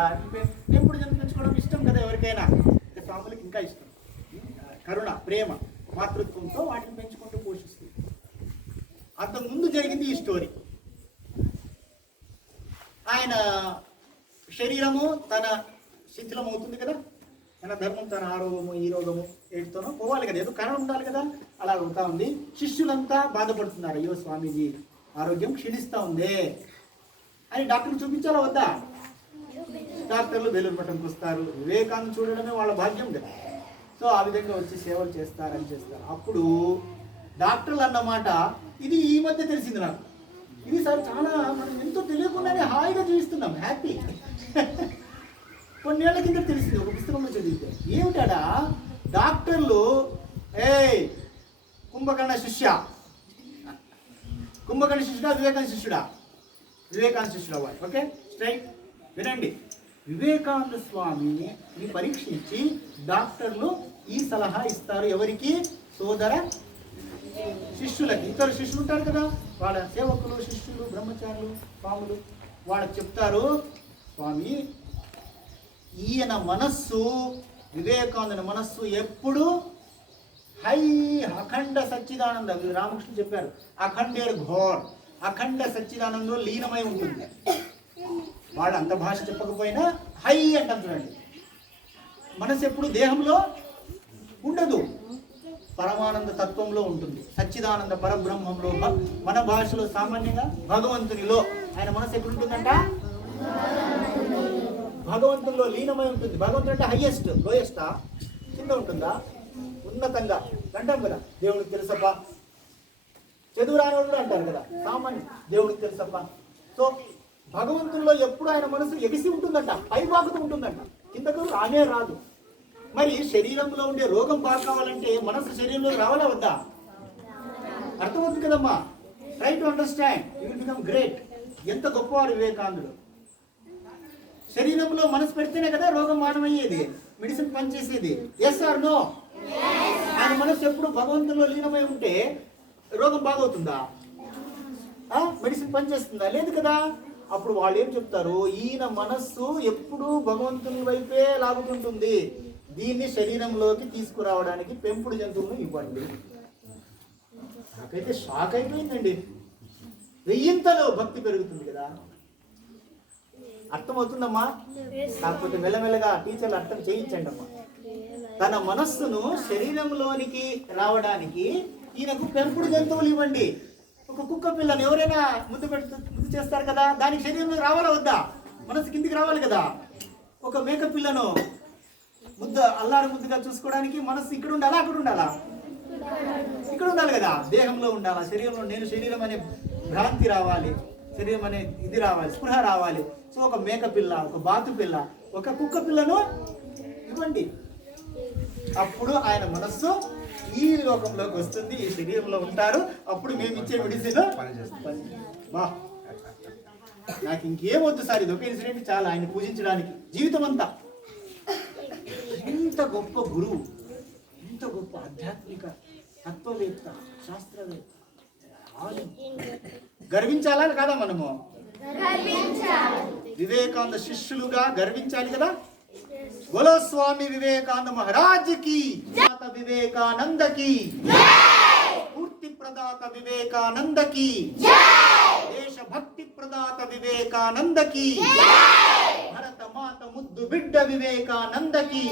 పెంపుడు జంతువులు పెంచుకోవడం ఇష్టం కదా ఎవరికైనా, ఫ్యామిలీకి ఇంకా ఇష్టం. కరుణ, ప్రేమ, మాతృత్వంతో వాటిని పెంచుకుంటూ పోషిస్తుంది. అంతకుముందు జరిగింది ఈ స్టోరీ. ఆయన శరీరము తన శిథిలం అవుతుంది కదా, తన ధర్మం, తన ఆ రోగము ఈ రోగము ఏడుతోనో పోవాలి కదా, ఏదో కారణం ఉండాలి కదా, అలా అవుతా ఉంది. శిష్యులంతా బాధపడుతున్నారు, అయ్యో స్వామీజీ ఆరోగ్యం క్షీణిస్తూ ఉంది అని డాక్టర్లు చూపించాలా వద్దా? డాక్టర్లు వేలూరు మఠంకి వస్తారు, వివేకానంద చూడడమే వాళ్ళ భాగ్యం కదా. సో ఆ విధంగా వచ్చి సేవలు చేస్తారని చేస్తారు. అప్పుడు డాక్టర్లు అన్నమాట ఇది ఈ మధ్య తెలిసింది నాకు. ఇది సార్ చాలా మనం ఎంతో తెలియకుండానే హాయిగా జీవిస్తున్నాం, హ్యాపీ. కొన్నేళ్ల కింద తెలిసింది ఒక పుస్తకంలో చదివితే. ఏమిటాడా డాక్టర్లు కుంభకర్ణ శిష్య, కుంభకర్ణ శిష్యుడా వివేకానంద శిష్యుడా? వివేకానంద శిష్యుడు అవ్వాలి. ఓకే స్ట్రైట్ వినండి. వివేకానంద స్వామిని పరీక్షించి డాక్టర్లు ఈ సలహా ఇస్తారు. ఎవరికి? సోదర శిష్యులకి. ఇతరు శిష్యులు ఉంటారు కదా, వాళ్ళ సేవకులు, శిష్యులు, బ్రహ్మచారులు, స్వాములు, వాళ్ళకి చెప్తారు, స్వామి ఈయన మనస్సు, వివేకానంద మనస్సు ఎప్పుడు అఖండ సచ్చిదానంద, రామకృష్ణ చెప్పారు, అఖండేర్ ఘోర్, అఖండ సచ్చిదానందంలో లీనమై ఉంటుంది. వాడు అంత భాష చెప్పకపోయినా హై అంటాం చూడండి. మనసు ఎప్పుడు దేహంలో ఉండదు, పరమానంద తత్వంలో ఉంటుంది, సచ్చిదానంద పరబ్రహ్మంలో. మన భాషలో సామాన్యంగా భగవంతునిలో. ఆయన మనసు ఎప్పుడు ఉంటుందంట? భగవంతునిలో లీనమై ఉంటుంది. భగవంతుడు అంటే హైయెస్ట్, లోయెస్టా? కింద ఉంటుందా? ఉన్నతంగా అంటాం కదా, దేవుడికి తెలుసప్ప. చదువు రానివాడు కూడా అంటారు కదా సామాన్య, దేవుడికి తెలుసప్ప. సో భగవంతుల్లో ఎప్పుడు ఆయన మనసు ఎగిసి ఉంటుందంట, పైబాగుతూ ఉంటుందంట, కిందకు రానే రాదు. మరి శరీరంలో ఉండే రోగం బాగా కావాలంటే మనసు శరీరంలో రావాలా వద్దా? అర్థమవుతుంది కదమ్మా. Try to understand, you will become great. ఎంత గొప్పవాడు వివేకానందుడు. శరీరంలో మనసు పెడితేనే కదా రోగం మానమయ్యేది, మెడిసిన్ పనిచేసేది. Yes or no? ఆయన మనసు ఎప్పుడు భగవంతుల్లో లీనమై ఉంటే రోగం బాగవుతుందా? మెడిసిన్ పనిచేస్తుందా? లేదు కదా. అప్పుడు వాళ్ళు ఏం చెప్తారు, ఈయన మనస్సు ఎప్పుడూ భగవంతుని వైపే లాగుతుంటుంది, దీన్ని శరీరంలోకి తీసుకురావడానికి పెంపుడు జంతువులను ఇవ్వండి. నాకైతే షాక్ అయిపోయిందండి. వెయ్యింతలో భక్తి పెరుగుతుంది కదా. అర్థమవుతుందమ్మా? కాకపోతే మెల్లమెల్లగా టీచర్లు అర్థం చేయించండి అమ్మా. తన మనస్సును శరీరంలోనికి రావడానికి ఈయనకు పెంపుడు జంతువులు ఇవ్వండి. ఒక కుక్క పిల్లను ఎవరైనా ముద్దు చేస్తారు కదా, దానికి శరీరంలో రావాలా వద్దా? మనసు కిందికి రావాలి కదా. ఒక మేక పిల్లను అల్లారు ముద్దుగా చూసుకోవడానికి మనసు ఇక్కడ ఉండాలా, అక్కడ ఉండాలా? ఇక్కడ ఉండాలి కదా, దేహంలో ఉండాలా. శరీరంలో నేను శరీరం అనే భ్రాంతి రావాలి, శరీరం అనే ఇది రావాలి, స్పృహ రావాలి. సో ఒక మేక పిల్ల, ఒక బాతు పిల్ల, ఒక కుక్క పిల్లను ఇవ్వండి. అప్పుడు ఆయన మనస్సు ఈ లోకంలోకి వస్తుంది, ఈ శరీరంలో ఉంటారు. అప్పుడు మేము ఇచ్చే మెడిసిన్ బా, నాకు ఇంకేమొద్దు సార్, ఇది ఒక ఇన్సిడెంట్ చాలా ఆయన పూజించడానికి జీవితం అంతా. ఇంత గొప్ప గురువు, ఇంత గొప్ప ఆధ్యాత్మిక తత్వవేత్త, శాస్త్రవేత్త, గర్వించాలా కాదా? మనము వివేకానంద శిష్యులుగా గర్వించాలి కదా. बोलो स्वामी विवेकानंद महाराज की, माता विवेकानंद की, पूर्ति प्रदाता विवेकानंद की, देश भक्ति प्रदाता विवेकानंद की, भरत माता मुद्दु बिड्ड विवेकानंद की।